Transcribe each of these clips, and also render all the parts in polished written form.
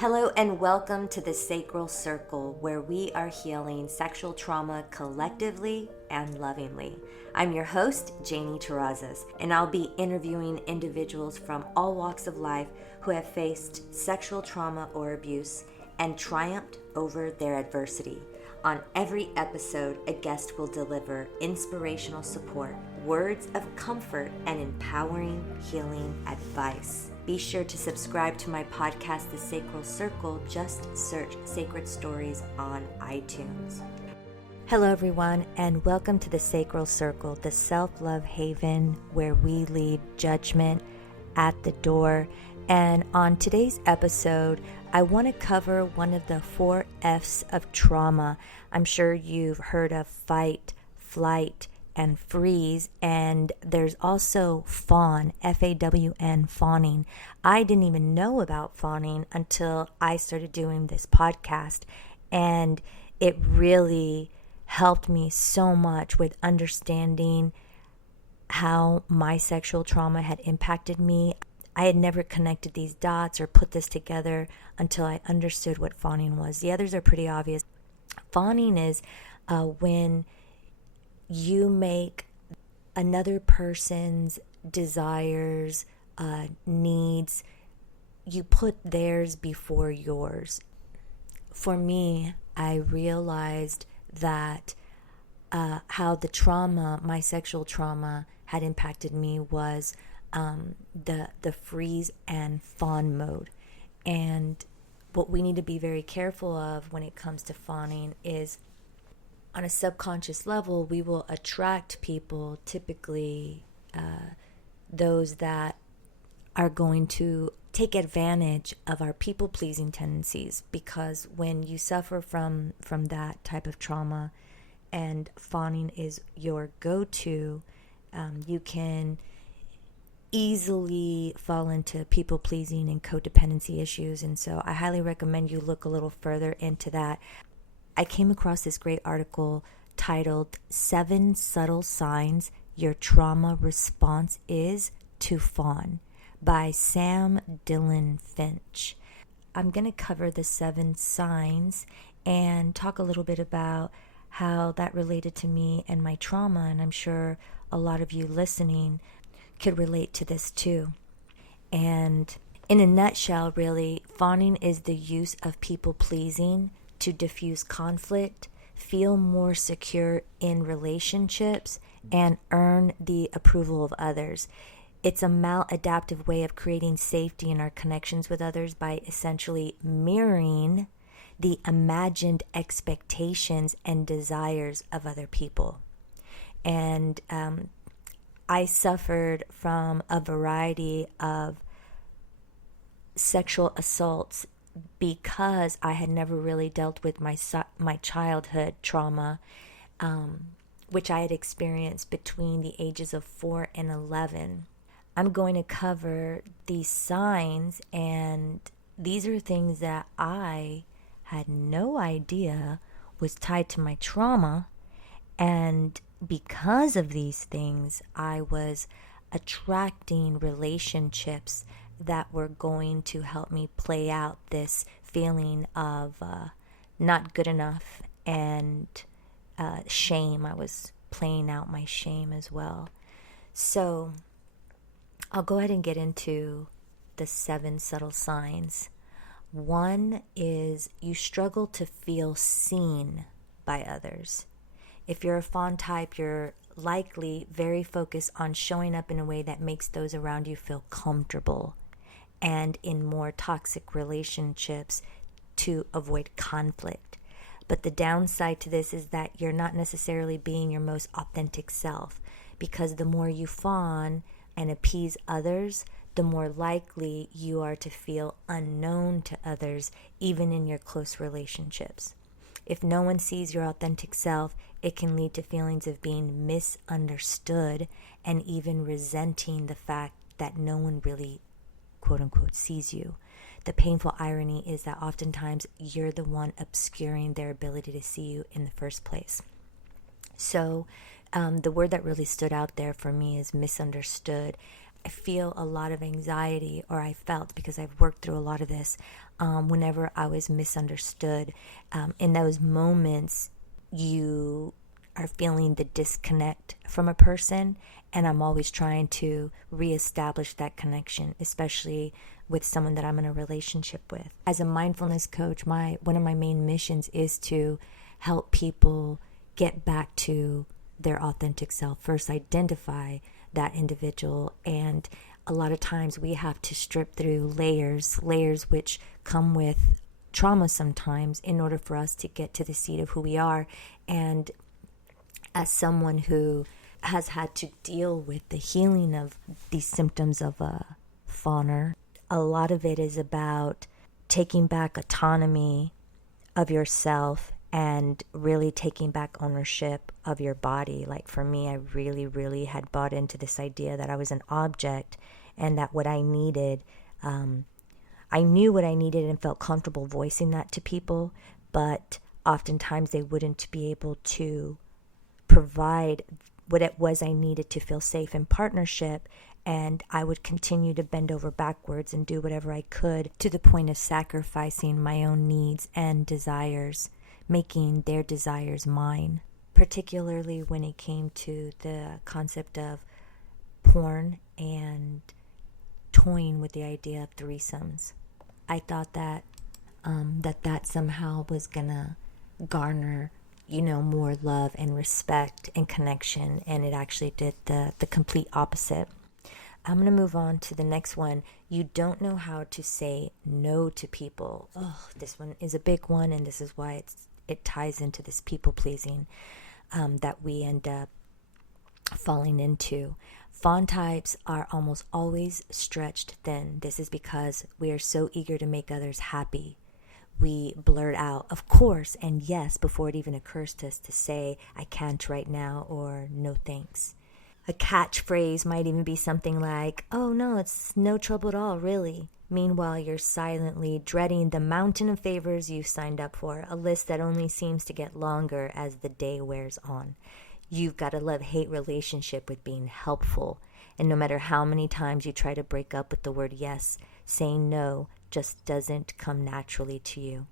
Hello and welcome to the Sacral Circle, where we are healing sexual trauma collectively and lovingly. I'm your host, Janie Terrazas, and I'll be interviewing individuals from all walks of life who have faced sexual trauma or abuse and triumphed over their adversity. On every episode, a guest will deliver inspirational support, words of comfort, and empowering healing advice. Be sure to subscribe to my podcast, The Sacral Circle. Just search Sacred Stories on iTunes. Hello, everyone, and welcome to The Sacral Circle, the self-love haven where we leave judgment at the door. And on today's episode, I want to cover one of the 4 F's of trauma. I'm sure you've heard of fight, flight, and freeze, and there's also FAWN, F-A-W-N, fawning. I didn't even know about fawning until I started doing this podcast, and it really helped me so much with understanding how my sexual trauma had impacted me. I had never connected these dots or put this together until I understood what fawning was. The others are pretty obvious. Fawning is when you make another person's desires, needs, you put theirs before yours. For me, I realized that how the trauma, my sexual trauma, had impacted me was the freeze and fawn mode. And what we need to be very careful of when it comes to fawning is, on a subconscious level, we will attract people, typically those that are going to take advantage of our people-pleasing tendencies, because when you suffer from that type of trauma and fawning is your go-to, you can easily fall into people-pleasing and codependency issues. And so I highly recommend you look a little further into that. I came across this great article titled 7 Subtle Signs Your Trauma Response Is to Fawn by Sam Dylan Finch. I'm going to cover the 7 signs and talk a little bit about how that related to me and my trauma, and I'm sure a lot of you listening could relate to this too. And in a nutshell, really, fawning is the use of people-pleasing to diffuse conflict, feel more secure in relationships, and earn the approval of others. It's a maladaptive way of creating safety in our connections with others by essentially mirroring the imagined expectations and desires of other people. And I suffered from a variety of sexual assaults because I had never really dealt with my childhood trauma, which I had experienced between the ages of 4 and 11. I'm going to cover these signs, and these are things that I had no idea was tied to my trauma, and because of these things, I was attracting relationships that were going to help me play out this feeling of not good enough and shame. I was playing out my shame as well. So I'll go ahead and get into the 7 subtle signs. 1 is you struggle to feel seen by others. If you're a fawn type, you're likely very focused on showing up in a way that makes those around you feel comfortable, and in more toxic relationships to avoid conflict. But the downside to this is that you're not necessarily being your most authentic self, because the more you fawn and appease others, the more likely you are to feel unknown to others, even in your close relationships. If no one sees your authentic self, it can lead to feelings of being misunderstood and even resenting the fact that no one really, quote unquote, sees you. The painful irony is that oftentimes you're the one obscuring their ability to see you in the first place. So the word that really stood out there for me is misunderstood. I feel a lot of anxiety, or I felt, because I've worked through a lot of this, whenever I was misunderstood. In those moments, you are feeling the disconnect from a person, and I'm always trying to reestablish that connection, especially with someone that I'm in a relationship with. As a mindfulness coach, one of my main missions is to help people get back to their authentic self. First, identify that individual, and a lot of times we have to strip through layers which come with trauma sometimes, in order for us to get to the seat of who we are. And as someone who has had to deal with the healing of these symptoms of a fawner, a lot of it is about taking back autonomy of yourself and really taking back ownership of your body. Like for me, I really, really had bought into this idea that I was an object, and that what I needed, I knew what I needed and felt comfortable voicing that to people, but oftentimes they wouldn't be able to provide what it was I needed to feel safe in partnership. And I would continue to bend over backwards and do whatever I could, to the point of sacrificing my own needs and desires, making their desires mine, particularly when it came to the concept of porn and toying with the idea of threesomes. I thought that that somehow was gonna garner, more love and respect and connection, and it actually did the complete opposite. I'm going to move on to the next one. You don't know how to say no to people. Oh, this one is a big one, and this is why it ties into this people-pleasing that we end up falling into. Fawn types are almost always stretched thin. This is because we are so eager to make others happy. We blurt out, of course, and yes, before it even occurs to us to say, I can't right now, or no thanks. A catchphrase might even be something like, oh no, it's no trouble at all, really. Meanwhile, you're silently dreading the mountain of favors you signed up for, a list that only seems to get longer as the day wears on. You've got a love-hate relationship with being helpful, and no matter how many times you try to break up with the word yes, saying no just doesn't come naturally to you.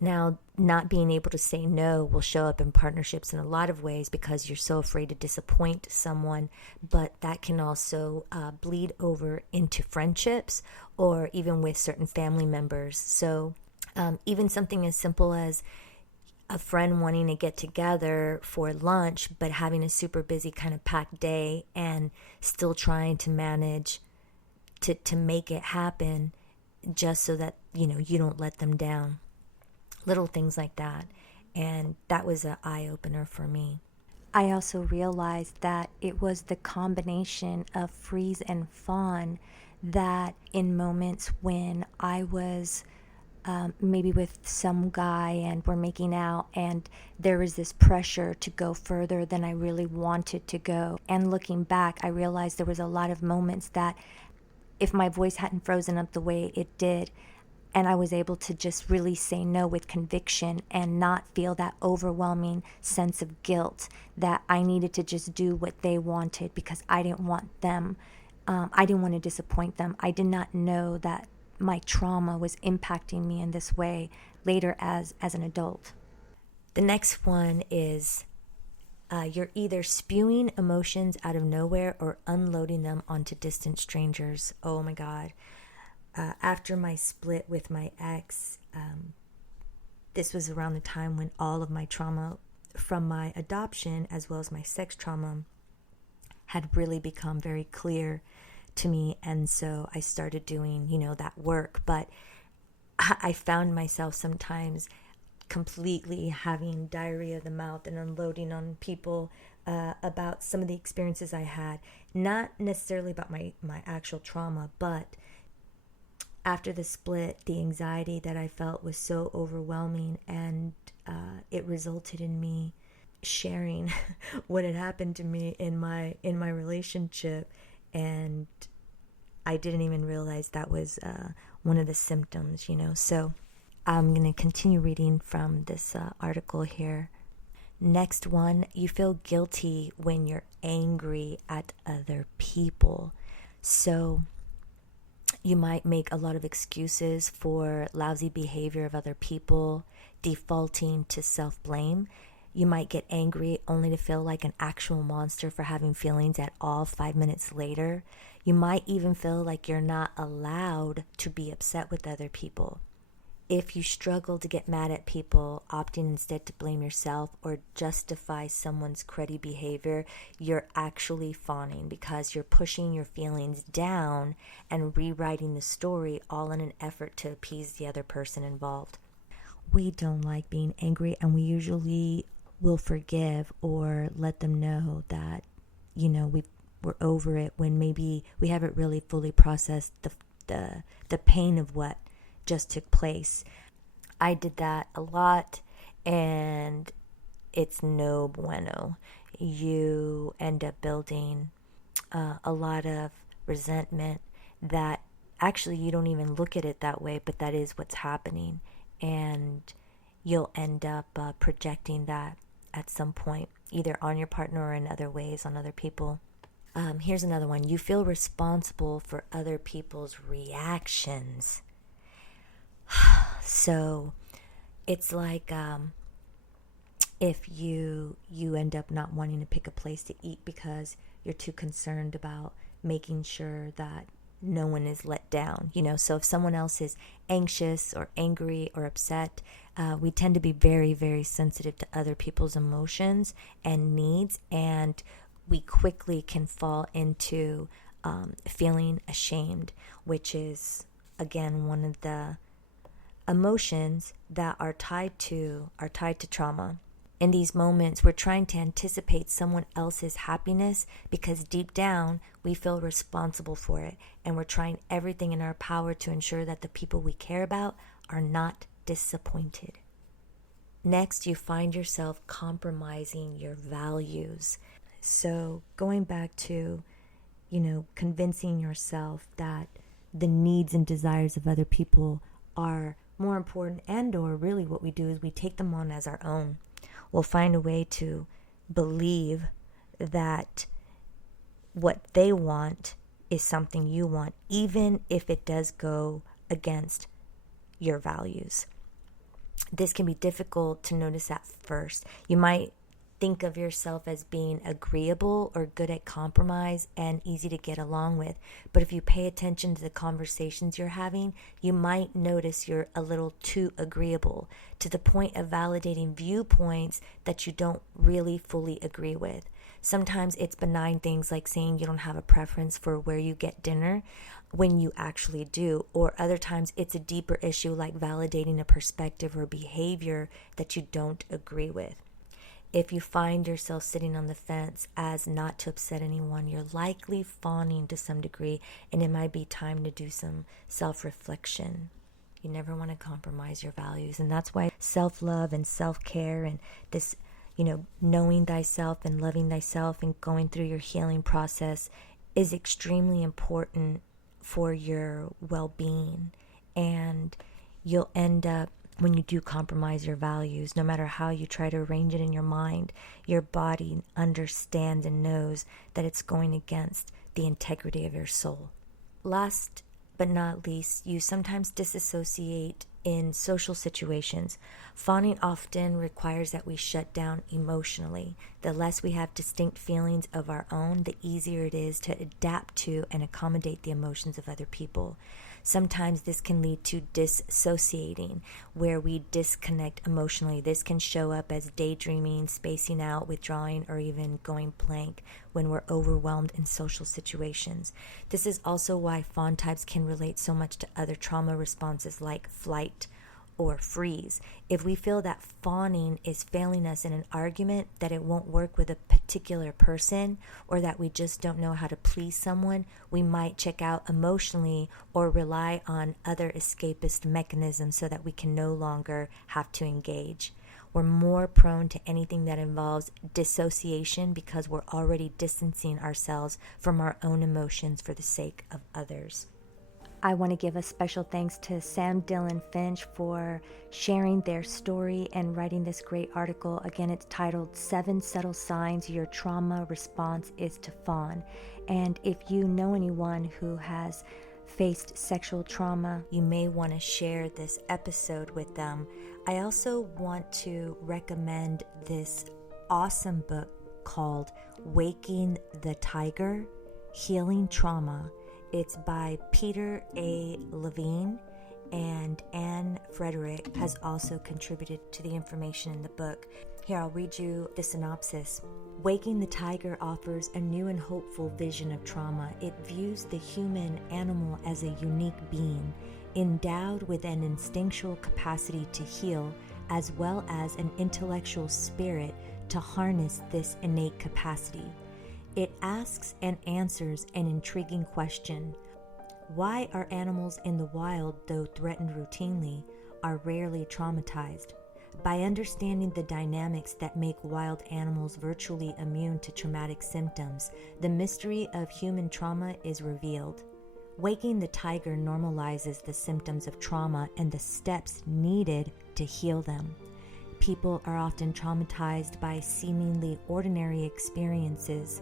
Now, not being able to say no will show up in partnerships in a lot of ways, because you're so afraid to disappoint someone, but that can also bleed over into friendships, or even with certain family members. So even something as simple as a friend wanting to get together for lunch, but having a super busy kind of packed day, and still trying to manage to make it happen, just so that, you don't let them down. Little things like that. And that was an eye-opener for me. I also realized that it was the combination of freeze and fawn that in moments when I was maybe with some guy and we're making out, and there was this pressure to go further than I really wanted to go. And looking back, I realized there was a lot of moments that if my voice hadn't frozen up the way it did, and I was able to just really say no with conviction and not feel that overwhelming sense of guilt that I needed to just do what they wanted because I didn't want them. I didn't want to disappoint them. I did not know that my trauma was impacting me in this way later as an adult. The next one is you're either spewing emotions out of nowhere or unloading them onto distant strangers. Oh my God. After my split with my ex, this was around the time when all of my trauma from my adoption as well as my sex trauma had really become very clear to me. And so I started doing, that work. But I found myself sometimes completely having diarrhea of the mouth and unloading on people about some of the experiences I had. Not necessarily about my actual trauma, but after the split, the anxiety that I felt was so overwhelming, and it resulted in me sharing what had happened to me in my relationship, and I didn't even realize that was one of the symptoms, So I'm going to continue reading from this article here. Next one, you feel guilty when you're angry at other people. So you might make a lot of excuses for lousy behavior of other people, defaulting to self-blame. You might get angry only to feel like an actual monster for having feelings at all 5 minutes later. You might even feel like you're not allowed to be upset with other people. If you struggle to get mad at people, opting instead to blame yourself or justify someone's cruddy behavior, you're actually fawning because you're pushing your feelings down and rewriting the story, all in an effort to appease the other person involved. We don't like being angry, and we usually will forgive or let them know that, we're over it, when maybe we haven't really fully processed the pain of what just took place. I did that a lot, and it's no bueno. You end up building a lot of resentment that actually you don't even look at it that way, but that is what's happening, and you'll end up projecting that at some point, either on your partner or in other ways on other people. Here's another one. You feel responsible for other people's reactions. So it's like if you end up not wanting to pick a place to eat because you're too concerned about making sure that no one is let down. So if someone else is anxious or angry or upset, we tend to be very, very sensitive to other people's emotions and needs, and we quickly can fall into feeling ashamed, which is, again, one of the emotions that are tied to trauma. In these moments, we're trying to anticipate someone else's happiness because deep down, we feel responsible for it, and we're trying everything in our power to ensure that the people we care about are not disappointed. Next, you find yourself compromising your values. So going back to, convincing yourself that the needs and desires of other people are more important, and or really what we do is we take them on as our own. We'll find a way to believe that what they want is something you want, even if it does go against your values. This can be difficult to notice at first. You might think of yourself as being agreeable or good at compromise and easy to get along with. But if you pay attention to the conversations you're having, you might notice you're a little too agreeable, to the point of validating viewpoints that you don't really fully agree with. Sometimes it's benign things like saying you don't have a preference for where you get dinner when you actually do, or other times it's a deeper issue like validating a perspective or behavior that you don't agree with. If you find yourself sitting on the fence as not to upset anyone, you're likely fawning to some degree, and it might be time to do some self-reflection. You never want to compromise your values, and that's why self-love and self-care and this, knowing thyself and loving thyself and going through your healing process is extremely important for your well-being. And you'll end up, when you do compromise your values, no matter how you try to arrange it in your mind, your body understands and knows that it's going against the integrity of your soul. Last but not least, you sometimes disassociate in social situations. Fawning often requires that we shut down emotionally. The less we have distinct feelings of our own, the easier it is to adapt to and accommodate the emotions of other people. Sometimes this can lead to dissociating, where we disconnect emotionally. This can show up as daydreaming, spacing out, withdrawing, or even going blank when we're overwhelmed in social situations. This is also why fawn types can relate so much to other trauma responses like flight or freeze. If we feel that fawning is failing us in an argument, that it won't work with a particular person, or that we just don't know how to please someone, we might check out emotionally or rely on other escapist mechanisms so that we can no longer have to engage. We're more prone to anything that involves dissociation because we're already distancing ourselves from our own emotions for the sake of others. I want to give a special thanks to Sam Dylan Finch for sharing their story and writing this great article. Again, it's titled 7 Subtle Signs Your Trauma Response is to Fawn. And if you know anyone who has faced sexual trauma, you may want to share this episode with them. I also want to recommend this awesome book called Waking the Tiger, Healing Trauma. It's by Peter A. Levine, and Anne Frederick has also contributed to the information in the book. Here, I'll read you the synopsis. Waking the Tiger offers a new and hopeful vision of trauma. It views the human animal as a unique being, endowed with an instinctual capacity to heal, as well as an intellectual spirit to harness this innate capacity. It asks and answers an intriguing question. Why are animals in the wild, though threatened routinely, are rarely traumatized? By understanding the dynamics that make wild animals virtually immune to traumatic symptoms, the mystery of human trauma is revealed. Waking the Tiger normalizes the symptoms of trauma and the steps needed to heal them. People are often traumatized by seemingly ordinary experiences.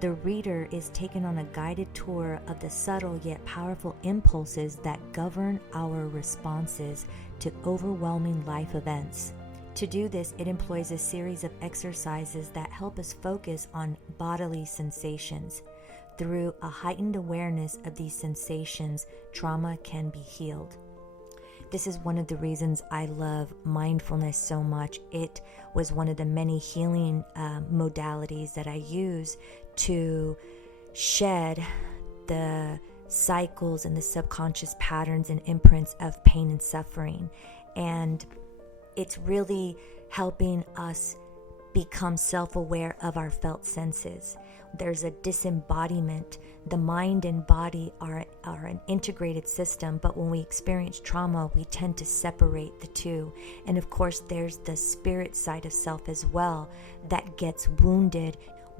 The reader is taken on a guided tour of the subtle yet powerful impulses that govern our responses to overwhelming life events. To do this, it employs a series of exercises that help us focus on bodily sensations. Through a heightened awareness of these sensations, trauma can be healed. This is one of the reasons I love mindfulness so much. It was one of the many healing modalities that I use to shed the cycles and the subconscious patterns and imprints of pain and suffering. And it's really helping us become self-aware of our felt senses. There's a disembodiment. The mind and body are an integrated system, but when we experience trauma, we tend to separate the two. And of course, there's the spirit side of self as well that gets wounded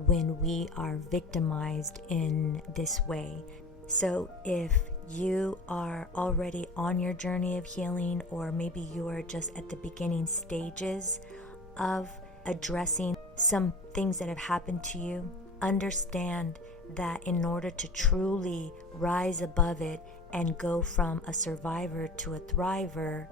when we are victimized in this way. So if you are already on your journey of healing, or maybe you are just at the beginning stages of addressing some things that have happened to you, understand that in order to truly rise above it and go from a survivor to a thriver,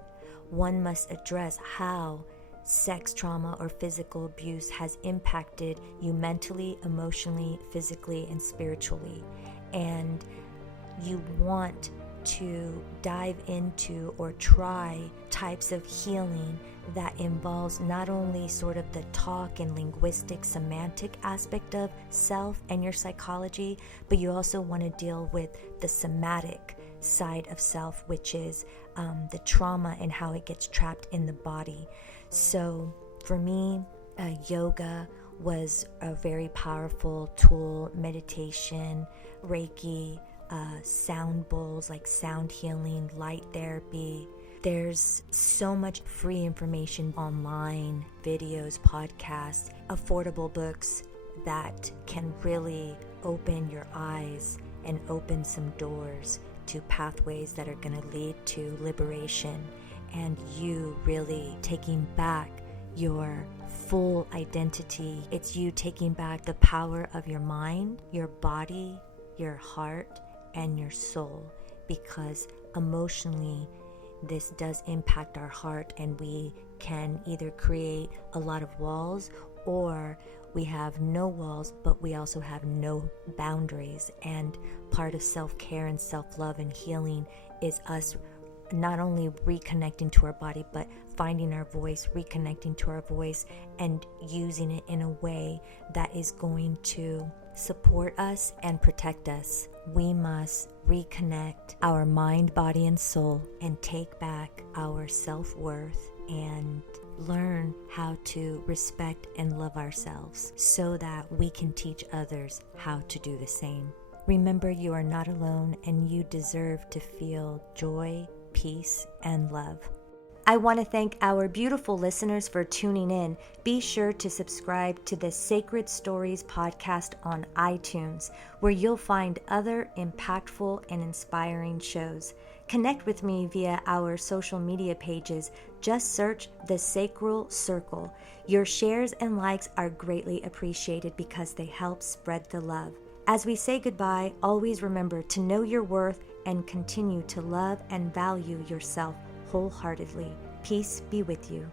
one must address how sex trauma or physical abuse has impacted you mentally, emotionally, physically, and spiritually. And you want to dive into or try types of healing that involves not only sort of the talk and linguistic semantic aspect of self and your psychology, but you also want to deal with the somatic side of self, which is the trauma and how it gets trapped in the body. So for me, yoga was a very powerful tool, meditation, Reiki, sound bowls like sound healing, light therapy. There's so much free information online, videos, podcasts, affordable books that can really open your eyes and open some doors to pathways that are going to lead to liberation and you really taking back your full identity. It's you taking back the power of your mind, your body, your heart, and your soul, because emotionally this does impact our heart, and we can either create a lot of walls or we have no walls, but we also have no boundaries. And part of self-care and self-love and healing is us not only reconnecting to our body, but finding our voice, reconnecting to our voice, and using it in a way that is going to support us and protect us. We must reconnect our mind, body, and soul and take back our self-worth and learn how to respect and love ourselves so that we can teach others how to do the same. Remember, you are not alone and you deserve to feel joy, peace, and love. I want to thank our beautiful listeners for tuning in. Be sure to subscribe to the Sacred Stories podcast on iTunes, where you'll find other impactful and inspiring shows. Connect with me via our social media pages. Just search the Sacral Circle. Your shares and likes are greatly appreciated because they help spread the love. As we say goodbye, always remember to know your worth and continue to love and value yourself wholeheartedly. Peace be with you.